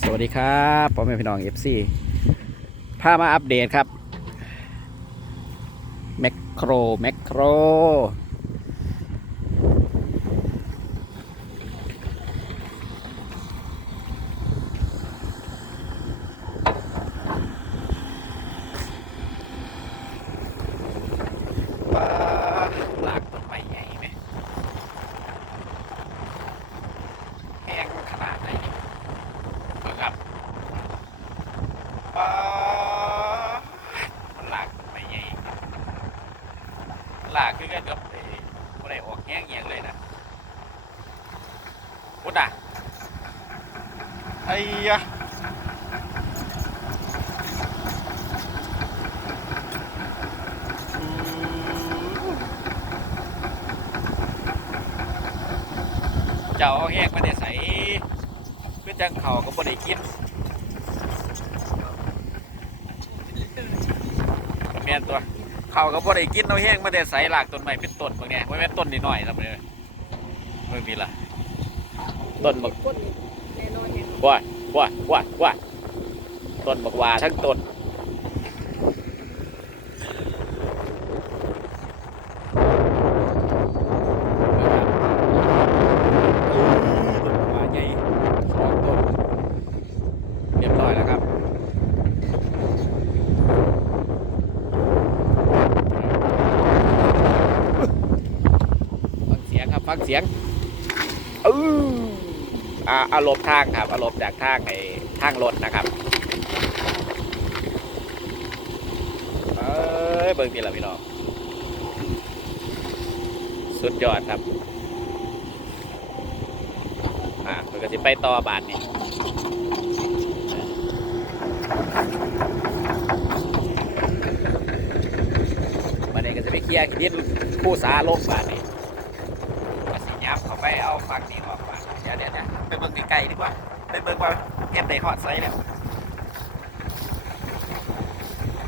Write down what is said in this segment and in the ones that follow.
สวัสดีครับพ่อแม่พี่น้องเอฟซีพามาอัปเดตครับแมคโครแมคโครว้าหลากต้นไม้ใหญ่ไหมแห้งขนาดไหนเบิ่งครับว้ามันหลากต้นไม้ใหญ่หลากคือกันกับไอ้อะไรออกแห้งเงียงเลยนะพุดอะไอ้ยะอืม เจ้าเอาแห้งมาได้ใส่คือจังเขาก็บ่ได้กินแม่นตัวเขาก็บ่ได้กินเอาแห้งมาได้ใส่หลากต้นไม้เป็นต้นบางแง่ไว้แม่นต้นนิดหน่อยทำเลยเมื่อกี้ล่ะต้นบักก้นแน่นอนแน่นอนว่าว่าว่าว่าต้นบักว่าทั้งต้นบักหว่าใหญ่สองต้นเรียบร้อยแล้วครับ ฟัง เสียงเอืออ่าอารมณ์ทางครับ อารมณ์จากทางไอ้ทางรถนะครับเอ้ยเบิ่งนี่แหละพี่น้องสุดยอดครับอ่าเพิ่นก็สิไปต่อบาทนี่บัดนี้ก็จะไปเคลียร์ขี้ดินคู่สาลงบาทนี่ เขาไปเอาฟังนี่ออกมาเดี๋ยวเดี๋ยวเดี๋ยวไปเบิ่งไกลๆดีกว่า ไปเบิ่งว่าเฮ็ดได้ฮอดไซแล้ว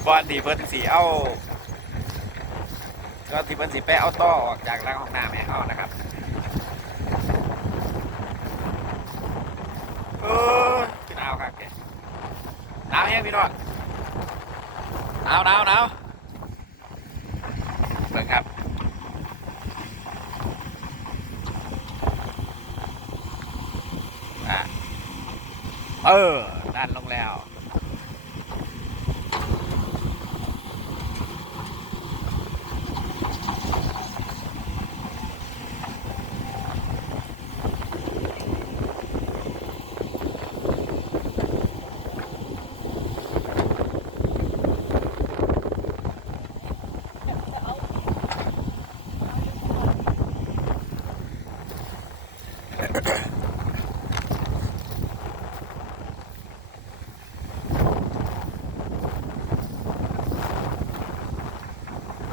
ก่อนที่เพิ่นสิเอาก็ที่เพิ่นสิไปเอาต่อออกจากรังห้องน้ำให้เฮานะครับเออหนาวครับแกหนาวแฮงพี่น้องหนาวหนาวหนาวเบิ่งครับ อะเออนั่นลงแล้ว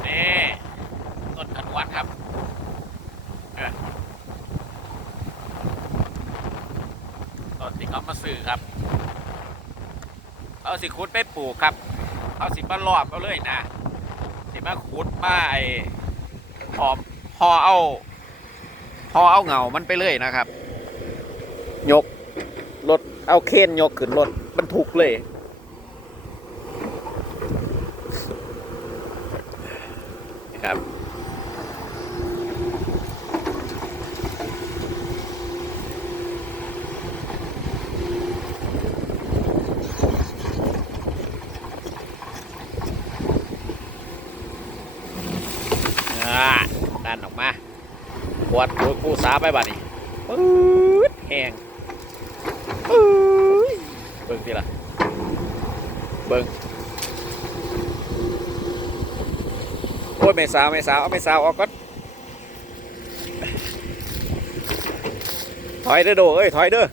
นี่ต้นขนวนครับเออต้นที่ เอามาซื้อครับ เอาสิขุดไปปลูกครับ เอาสิมาลอบเอาเลยนะสิมาขุดมาไอ้หอมพอเอาพอเอาเงามันไปเลยนะครับ ยกรถเอาเคนยกขึ้นรถบรรทุกเลย ครับ อ่าดันออกมาป วดปวดกูสาไปบัดนี้ปื๊ดแห้งปื๊ดเบิ่งสิล่ะ เบิ่งโอ้ยไม่สาวไม่สาวเอาไม่สาวออกก่อนถอยเด้อโดเอ้ยถอยเด้อ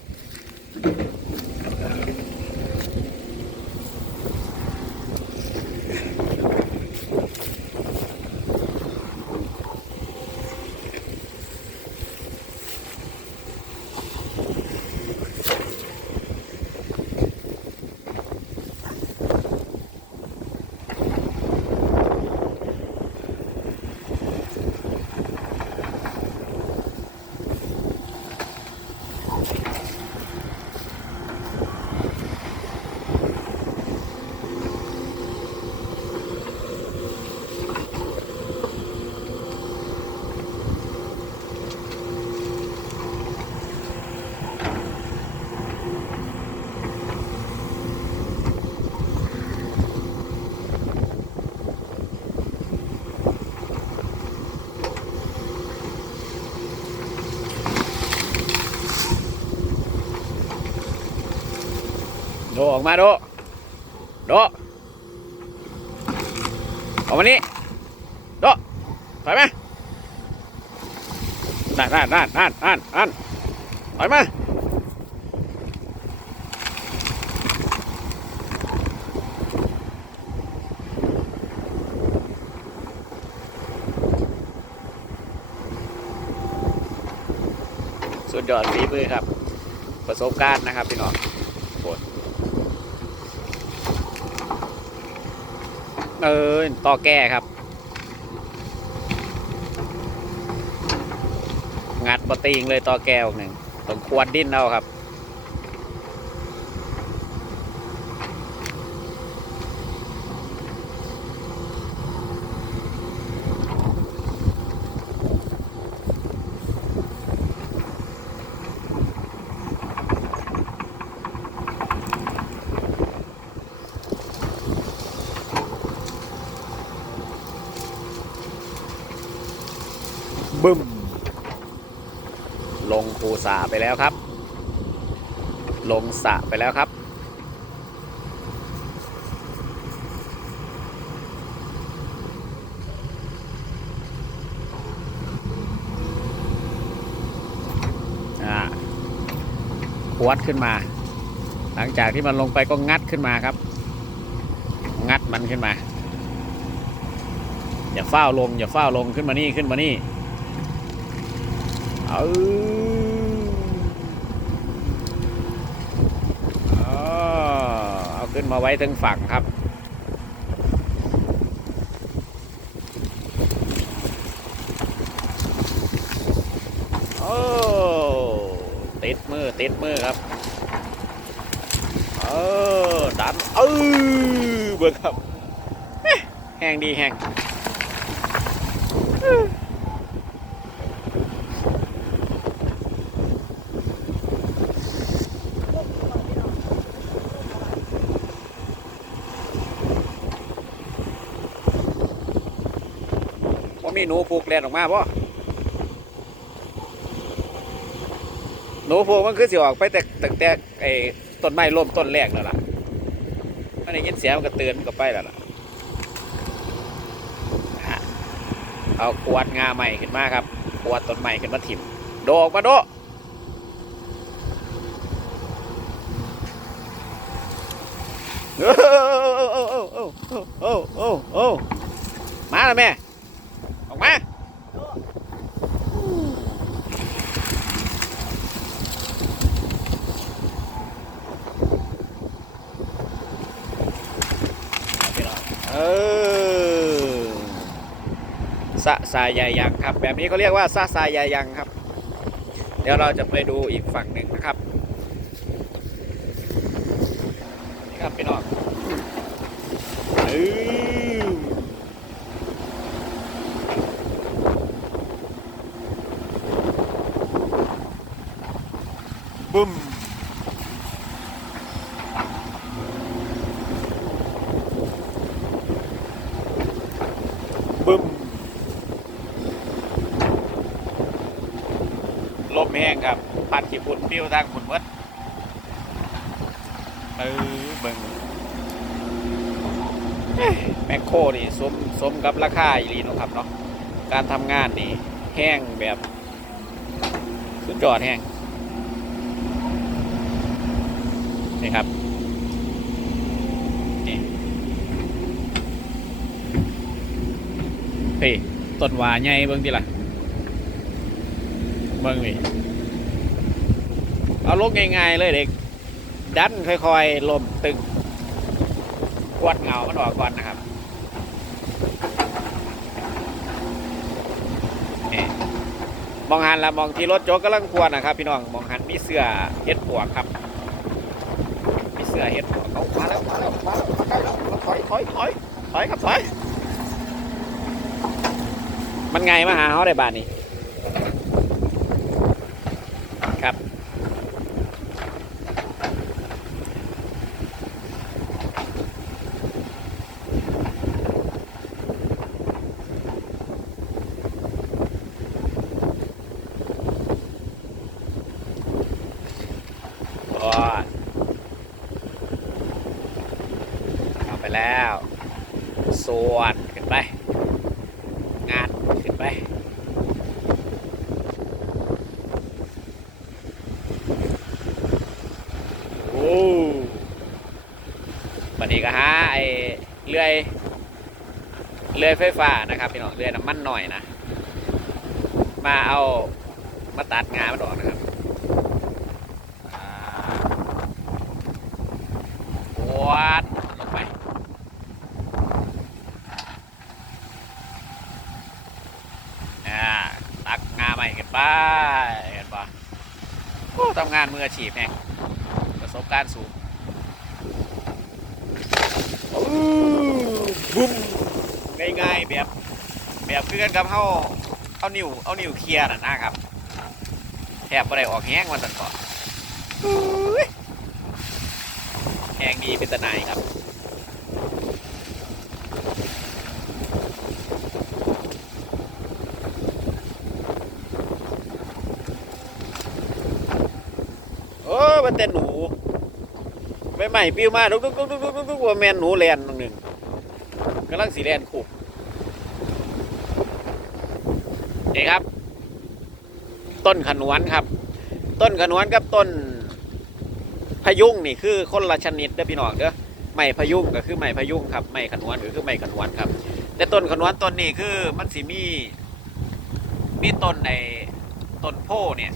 ออกมาโดโดออกมานี่โดถอยมานั่นนั่นนั่นนั่นนั่นนั่นถอยมาสุดยอดฝีมือครับ ประสบการณ์นะครับพี่น้องโคตร เออต่อแก้ครับ งัดปะติงเลยต่อแก้วหนึ่งต้องควรดิ้นเอาครับ บึ้ม ลงคูสระไปแล้วครับ ลงสะไปแล้วครับอ่าขวดขึ้นมา หลังจากที่มันลงไปก็งัดขึ้นมาครับ งัดมันขึ้นมา อย่าเฝ้าลง อย่าเฝ้าลงขึ้นมานี่ขึ้นมานี่ เอาเอเอาขึ้นมาไว้ถึงฝั่งครับ โอ้ ติดมือ ติดมือครับ เออ ดัน เออเบิกครับ แห้งดีแห้ง มีหนูผูกแลนออกมาป่ะหนูผูกมันคือสิออกไปแต่แต่แต่ไอ้ต้นไม้ร่มต้นแรกแล้วล่ะมันได้ยินเสียงมันก็เตือนมันก็ไปแล้วล่ะเอาขวดงาใหม่ขึ้นมาครับขวดต้นใหม่ขึ้นมาถิ่มโดออกมาโดโอ้โอ้โอ้โอ้โอ้โอ้มาแล้วแม่ ออกมา เออ สะสายใหญ่ยังครับ แบบนี้เขาเรียกว่าสะสายใหญ่ยังครับ เดี๋ยวเราจะไปดูอีกฝั่งหนึ่งนะครับนี่ครับพี่น้องเออบึ้มบึ้ม ลมแห้งครับ พัดขี่ฝุ่นปิ้วทางฝุ่นเมดเออเบิ่งแมคโครนี่สมสมกับราคาอีหลีนะครับเนาะการทำงานนี่แห้งแบบ สุดยอดแห้งนี่ครับนี่เฮ้ยต้นวาใหญ่เบิ่งดิล่ะ เบิ่งนี่เอาลงง่ายๆเลยเด็ก ดันค่อยๆลมตึงกวดเงามันออกก่อนนะครับมองหันละมองที่รถโจ๊กกำลังควรนะครับ พี่น้องมองหันมีเสื้อเฮ็ดปวกครับ มีเสื้อเฮ็ดปวกเอามาแล้วมาแล้วมาแล้วมาใกล้แล้วถอยถอยถอยถอยครับถอยมันไงมาหาเขาได้บ้านนี้ครับโอ้ย แล้ว สวนขึ้นไป งานขึ้นไป โอ้วันนี้ก็หาไอเลื่อย เลื่อยไฟฟ้านะครับพี่น้อง เลื่อยน้ำมันหน่อยนะ มาเอามาตัดงานมันออกนะครับอ่าวัดลงไป อ่าตักงาใหม่กันไป เห็นปะโอ้ทำงานมืออาชีพแฮงประสบการณ์สูงบุ้มง่ายๆแบบ แบบคือกันกับเขาเอานิ้วเอานิ้วเคลียร์น่ะนะครับแทบไม่ได้ออกแห้งวันตันก่อนแห้งดีเป็นตะนครับ โอ้ยมันแต่หนู ไม่ใหม่ปิ้วมาลุกลุกลุกลุกลุกลุกว่าแมนหนูแลนตรงหนึ่งกำลังสีแลนขุบนี่ครับ ต้นขนวนครับ ต้นขนวนกับต้นพยุงนี่คือคนละชนิดเด้อพี่น้องเด้อไม้พยุงก็คือไม้พยุงครับไม้ขนวนก็คือไม้ขนวนครับ แต่ต้นขนวนต้นนี้คือมันสิมีมีต้นในต้นโพเนี่ย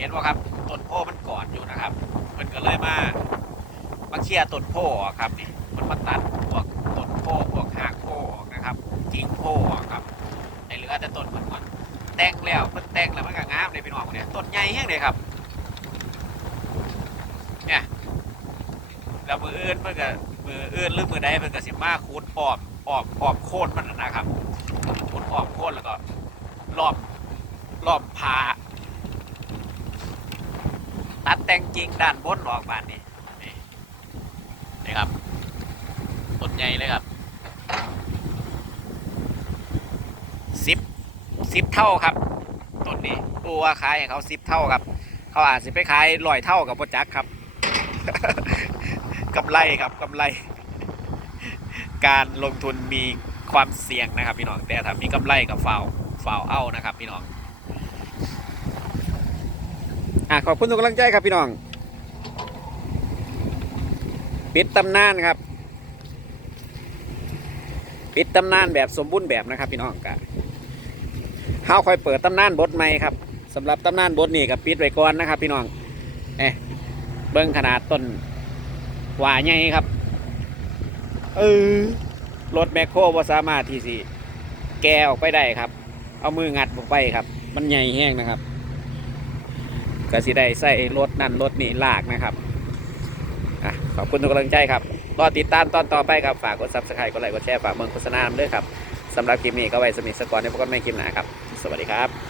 เห็นว่าครับต้นโพมันกอดอยู่นะครับ มันก็เลยมา มาเคลียร์ต้นโพออครับนี่มันมาตัดพวกต้นโพพวกหากโพออนะครับทิ้งโพออครับในเหลือแต่ต้นมันมันแต่งแล้วมันแต่งแล้วมันก็งามเลยพี่น้องเนี่ยต้นใหญ่แห้งเลยครับเนี่ยแล้วมืออื่นเพื่อก็มืออื่นหรือมือใดเพื่อก็สิมาคูดอ้อมอ้อมอ้อมโค่นมันนะครับคูดอ้อมโค่นแล้วก็รอบรอบผาตัดแต่งจริงด้านบนออกบานนี่ นี่ครับต้นใหญ่เลยครับสิบสิบเท่าครับต้นนี้ตัวขายให้เขาสิบเท่าครับ เขาอาจจะไปขายลอยเท่ากับโปรจักครับกำไรครับกำไร การลงทุนมีความเสี่ยงนะครับพี่น้องแต่ถ้ามีกำไรกับฝ่าวฝ่าวเอานะครับพี่น้องอะขอบคุณทุกกำลังใจครับพี่น้อง ปิดตำนานครับ ปิดตำนานแบบสมบูรณ์แบบนะครับ พี่น้องกะเฮาคอยเปิดตำนานบทใหม่ครับสำหรับตำนานบทนี้กับปิดไว้ก่อนนะครับ พี่น้องเอ๊ะเบิ้งขนาดต้นหว่าใหญ่ครับ เออรถแมคโครบ่สามารถที่สิแกะออกไปได้ครับ เอามืองัดออกไปครับ มันใหญ่แห้งนะครับก็สิได้ใส่รถนั่นรถนี่ลากนะครับ ขอบคุณทุกกำลังใจครับรอติดตามตอนต่อไปครับ ฝากกดซับสไครต์กดไลค์กดแชร์ฝากเมืองโฆษณาด้วยครับสำหรับคลิปนี้ก็ไว้สมิสกอร์ในพวกกันไม่คลิปหนาครับ สวัสดีครับ